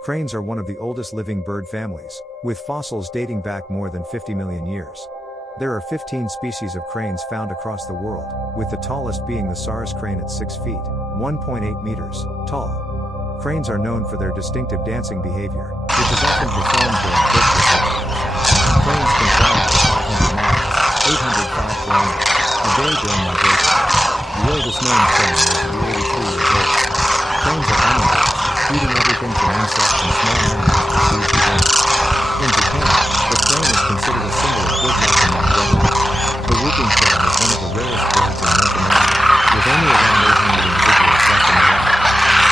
Cranes are one of the oldest living bird families, with fossils dating back more than 50 million years. There are 15 species of cranes found across the world, with the tallest being the Sarus Crane at 6 feet, 1.8 meters, tall. Cranes are known for their distinctive dancing behavior, which is often performed during courtship rituals. Cranes can fly up to 500 miles, 805 kilometers, a day during migration. The oldest known crane is to be 83 years old. Cranes are omnivores, eating everything from insects and small animals to food to game. In Japan, the crane is considered a symbol of good luck among residents. The whooping crane is one of the rarest birds in North America, with only around 800 individuals left in the wild.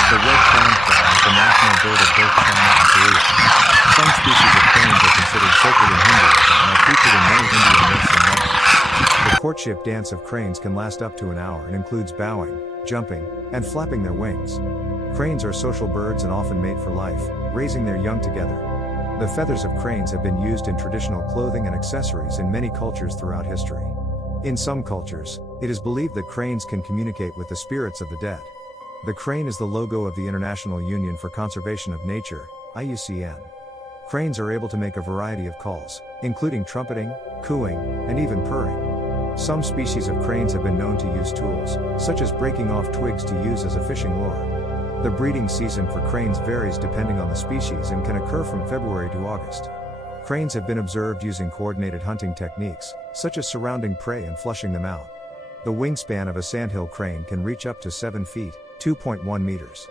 The red-crowned crane is the national bird of both China and Korea. Some species of cranes are considered sacred in Hinduism and are featured in many Indian myths and legends. The courtship dance of cranes can last up to an hour and includes bowing, jumping, and flapping their wings. Cranes are social birds and often mate for life, raising their young together. The feathers of cranes have been used in traditional clothing and accessories in many cultures throughout history. In some cultures, it is believed that cranes can communicate with the spirits of the dead. The crane is the logo of the International Union for Conservation of Nature, IUCN. Cranes are able to make a variety of calls, including trumpeting, cooing, and even purring. Some species of cranes have been known to use tools, such as breaking off twigs to use as a fishing lure. The breeding season for cranes varies depending on the species and can occur from February to August. Cranes have been observed using coordinated hunting techniques, such as surrounding prey and flushing them out. The wingspan of a sandhill crane can reach up to 7 feet, 2.1 meters.